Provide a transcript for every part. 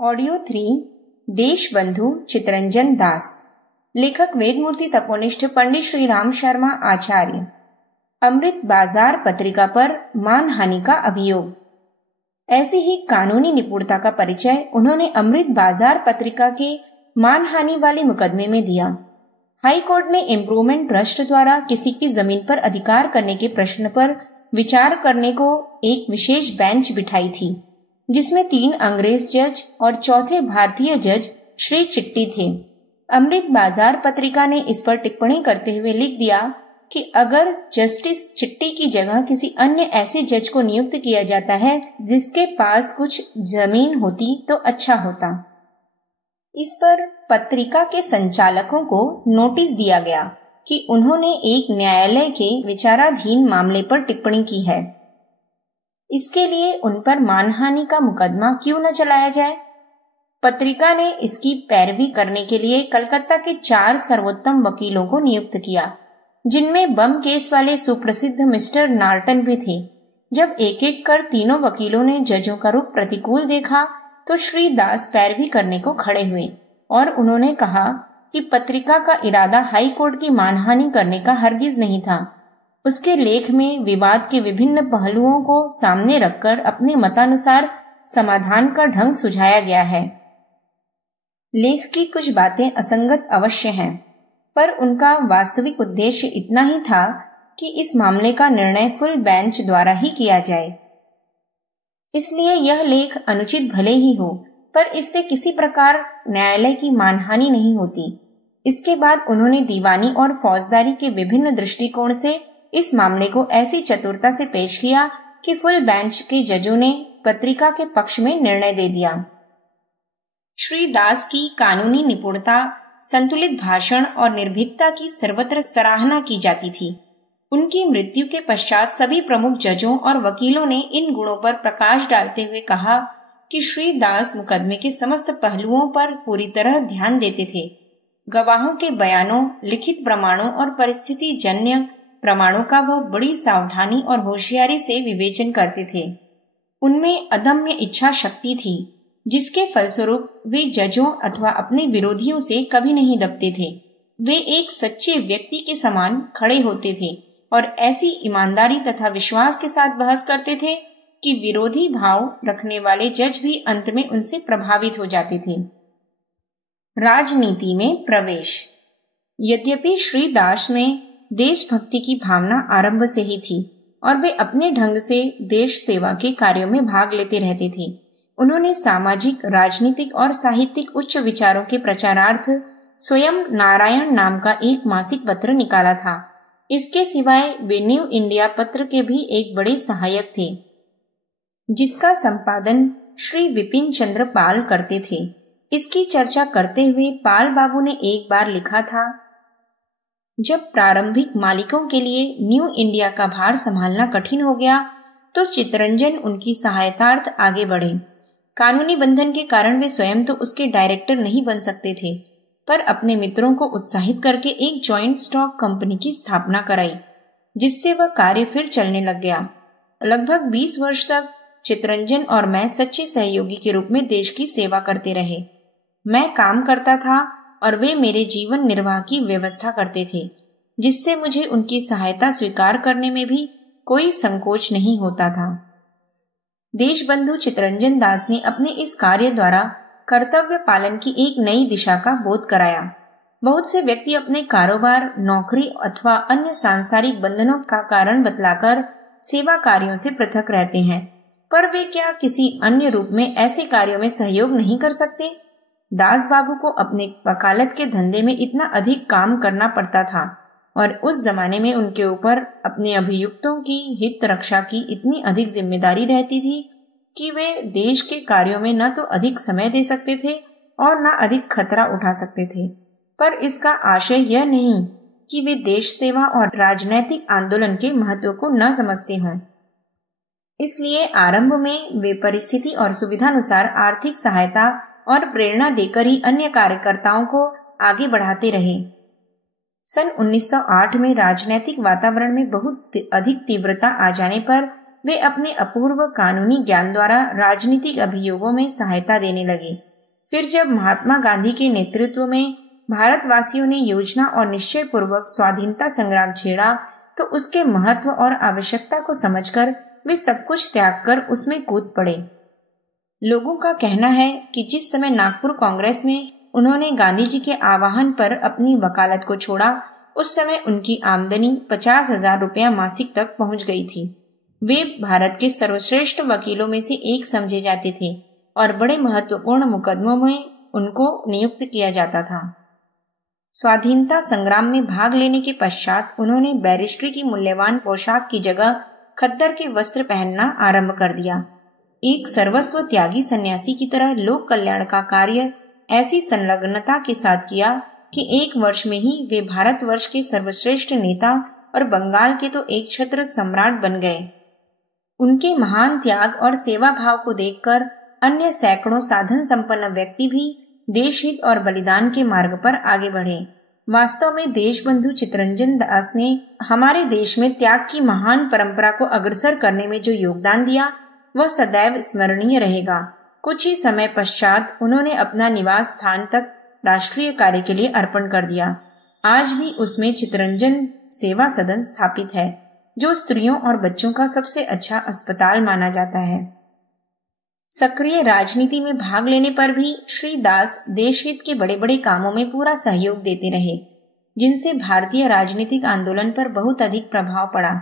Audio 3 Deshbandhu Chitranjan दास। लेखक वेदमूर्ति तपोनिष्ठ पंडित श्री राम शर्मा आचार्य। अमृत बाजार पत्रिका पर मानहानि का अभियोग। ऐसी ही कानूनी निपुणता का परिचय उन्होंने अमृत बाजार पत्रिका के मानहानि वाले मुकदमे में दिया। हाई कोर्ट ने इम्प्रूवमेंट ट्रस्ट द्वारा किसी की जमीन पर अधिकार करने के प्रश्न पर विचार करने को एक विशेष बेंच बिठाई थी, जिसमें 3 अंग्रेज जज और चौथे भारतीय जज श्री चिट्टी थे। अमृत बाजार पत्रिका ने इस पर टिप्पणी करते हुए लिख दिया कि अगर जस्टिस चिट्टी की जगह किसी अन्य ऐसे जज को नियुक्त किया जाता है जिसके पास कुछ जमीन होती तो अच्छा होता। इस पर पत्रिका के संचालकों को नोटिस दिया गया कि उन्होंने एक न्यायालय के विचाराधीन मामले पर टिप्पणी की है, इसके लिए उन पर मानहानि का मुकदमा क्यों न चलाया जाए। पत्रिका ने इसकी पैरवी करने के लिए कलकत्ता के 4 सर्वोत्तम वकीलों को नियुक्त किया, जिनमें बम केस वाले सुप्रसिद्ध मिस्टर नार्टन भी थे। जब एक एक कर तीनों वकीलों ने जजों का रुख प्रतिकूल देखा तो श्री दास पैरवी करने को खड़े हुए और उन्होंने कहा कि पत्रिका का इरादा हाई कोर्ट की मानहानि करने का हरगिज नहीं था। उसके लेख में विवाद के विभिन्न पहलुओं को सामने रखकर अपने मतानुसार समाधान का ढंग सुझाया गया है। लेख की कुछ बातें असंगत अवश्य हैं, पर उनका वास्तविक उद्देश्य इतना ही था कि इस मामले का निर्णय फुल बेंच द्वारा ही किया जाए। इसलिए यह लेख अनुचित भले ही हो, पर इससे किसी प्रकार न्यायालय की मानहानि नहीं होती। इसके बाद उन्होंने दीवानी और फौजदारी के विभिन्न दृष्टिकोण से इस मामले को ऐसी चतुरता से पेश किया कि फुल बेंच के जजों ने पत्रिका के पक्ष में निर्णय दे दिया। श्री दास की कानूनी निपुणता, संतुलित भाषण और निर्भीकता की सर्वत्र सराहना की जाती थी। उनकी मृत्यु के पश्चात सभी प्रमुख जजों और वकीलों ने इन गुणों पर प्रकाश डालते हुए कहा कि श्री दास मुकदमे के समस्त पहलुओं पर पूरी तरह ध्यान देते थे। गवाहों के बयानों, लिखित प्रमाणों और परिस्थिति जन्य प्रमाणों का वह बड़ी सावधानी और होशियारी से विवेचन करते थे। उनमें अदम्य इच्छा शक्ति थी, जिसके फलस्वरूप वे जजों अथवा अपने विरोधियों से कभी नहीं दबते थे। वे एक सच्चे व्यक्ति के समान खड़े होते थे और ऐसी ईमानदारी तथा विश्वास के साथ बहस करते थे कि विरोधी भाव रखने वाले जज भी अंत में उनसे प्रभावित हो जाते थे। राजनीति में प्रवेश। यद्यपि श्री दास में देशभक्ति की भावना आरंभ से ही थी और वे अपने ढंग से देश सेवा के कार्यों में भाग लेते रहते थे। उन्होंने सामाजिक, राजनीतिक और साहित्यिक उच्च विचारों के प्रचारार्थ स्वयं नारायण नाम का एक मासिक पत्र निकाला था। इसके सिवाय वे न्यू इंडिया पत्र के भी एक बड़े सहायक थे, जिसका संपादन श्री विपिन चंद्र पाल करते थे। इसकी चर्चा करते हुए पाल बाबू ने एक बार लिखा था, जब प्रारंभिक मालिकों के लिए न्यू इंडिया का भार संभालना कठिन हो गया तो चितरंजन उनकी सहायतार्थ आगे बढ़े। कानूनी बंधन के कारण वे स्वयं तो उसके डायरेक्टर नहीं बन सकते थे, पर अपने मित्रों को उत्साहित करके एक जॉइंट स्टॉक कंपनी की स्थापना कराई, जिससे वह कार्य फिर चलने लग गया। लगभग 20 वर्ष तक चितरंजन और मैं सच्चे सहयोगी के रूप में देश की सेवा करते रहे। मैं काम करता था और वे मेरे जीवन निर्वाह की व्यवस्था करते थे, जिससे मुझे उनकी सहायता स्वीकार करने में भी कोई संकोच नहीं होता था। देशबंधु चितरंजन दास ने अपने इस कार्य द्वारा कर्तव्य पालन की एक नई दिशा का बोध कराया। बहुत से व्यक्ति अपने कारोबार, नौकरी अथवा अन्य सांसारिक बंधनों का कारण बतलाकर सेवा कार्यों से पृथक रहते हैं, पर वे क्या किसी अन्य रूप में ऐसे कार्यों में सहयोग नहीं कर सकते? दास बाबू को अपने वकालत के धंधे में इतना अधिक काम करना पड़ता था और उस जमाने में उनके ऊपर अपने अभियुक्तों की हित रक्षा की इतनी अधिक जिम्मेदारी रहती थी कि वे देश के कार्यों में न तो अधिक समय दे सकते थे और न अधिक खतरा उठा सकते थे। पर इसका आशय यह नहीं कि वे देश सेवा और राजनैतिक आंदोलन के महत्व को न समझते हों। इसलिए आरंभ में वे परिस्थिति और सुविधानुसार आर्थिक सहायता और प्रेरणा देकर ही अन्य कार्यकर्ताओं को आगे बढ़ाते रहे। सन 1908 में राजनैतिक वातावरण में बहुत अधिक तीव्रता आ जाने पर वे अपने अपूर्व कानूनी ज्ञान द्वारा राजनीतिक अभियोगों में सहायता देने लगे। फिर जब महात्मा गांधी के नेतृत्व में भारतवासियों ने योजना और निश्चय पूर्वक स्वाधीनता संग्राम छेड़ा तो उसके महत्व और आवश्यकता को समझकर वे सब कुछ त्याग कर उसमें कूद पड़े। लोगों का कहना है कि जिस समय नागपुर कांग्रेस में उन्होंने गांधी जी के आह्वान पर अपनी वकालत को छोड़ा, उस समय उनकी आमदनी 50,000 रुपया मासिक तक पहुंच गई थी। वे भारत के सर्वश्रेष्ठ वकीलों में से एक समझे जाते थे और बड़े महत्वपूर्ण मुकदमों में उनको नियुक्त किया जाता था। स्वाधीनता संग्राम में भाग लेने के पश्चात उन्होंने बैरिस्ट्री की मूल्यवान पोशाक की जगह खद्दर के वस्त्र पहनना आरंभ कर दिया। एक सर्वस्व त्यागी सन्यासी की तरह लोक कल्याण का कार्य ऐसी संलग्नता के साथ किया कि एक वर्ष में ही वे भारतवर्ष के सर्वश्रेष्ठ नेता और बंगाल के तो एक छत्र सम्राट बन गए। उनके महान त्याग और सेवा भाव को देखकर अन्य सैकड़ों साधन संपन्न व्यक्ति भी देशहित और बलिदान के मार्ग पर आगे बढ़े। वास्तव में देशबंधु चित्तरंजन दास ने हमारे देश में त्याग की महान परंपरा को अग्रसर करने में जो योगदान दिया वह सदैव स्मरणीय रहेगा। कुछ ही समय पश्चात उन्होंने अपना निवास स्थान तक राष्ट्रीय कार्य के लिए अर्पण कर दिया। आज भी उसमें चित्तरंजन सेवा सदन स्थापित है, जो स्त्रियों और बच्चों का सबसे अच्छा अस्पताल माना जाता है। सक्रिय राजनीति में भाग लेने पर भी श्री दास देशहित के बड़े बड़े कामों में पूरा सहयोग देते रहे, जिनसे भारतीय राजनीतिक आंदोलन पर बहुत अधिक प्रभाव पड़ा।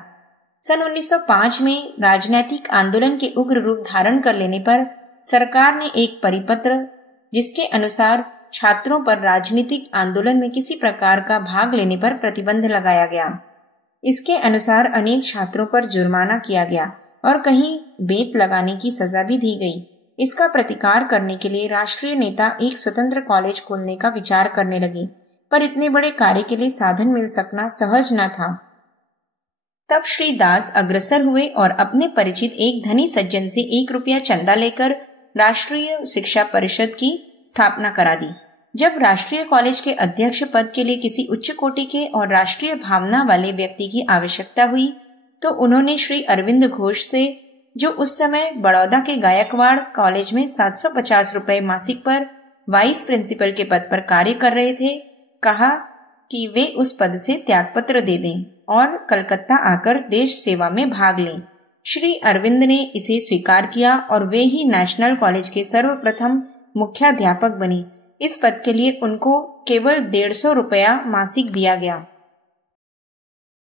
सन 1905 में राजनीतिक आंदोलन के उग्र रूप धारण कर लेने पर सरकार ने एक परिपत्र, जिसके अनुसार छात्रों पर राजनीतिक आंदोलन में किसी प्रकार का भाग लेने पर प्रतिबंध लगाया गया। इसके अनुसार अनेक छात्रों पर जुर्माना किया गया और कहीं बेत लगाने की सजा भी दी गई। इसका प्रतिकार करने के लिए राष्ट्रीय नेता एक स्वतंत्र कॉलेज खोलने का विचार करने लगे, पर इतने बड़े कार्य के लिए साधन मिल सकना सहज न था। तब श्री दास अग्रसर हुए और अपने परिचित एक धनी सज्जन से 1 रुपया चंदा लेकर राष्ट्रीय शिक्षा परिषद की स्थापना करा दी। जब राष्ट्रीय कॉलेज के अध्यक्ष पद के लिए किसी उच्च कोटि के और राष्ट्रीय भावना वाले व्यक्ति की आवश्यकता हुई तो उन्होंने श्री अरविंद घोष से, जो उस समय बड़ौदा के गायकवाड़ कॉलेज में 750 रुपए मासिक पर वाइस प्रिंसिपल के पद पर कार्य कर रहे थे, कहा कि वे उस पद से त्यागपत्र दे दें और कलकत्ता आकर देश सेवा में भाग लें। श्री अरविंद ने इसे स्वीकार किया और वे ही नेशनल कॉलेज के सर्वप्रथम मुख्याध्यापक बने। इस पद के लिए उनको केवल 150 रुपया मासिक दिया गया।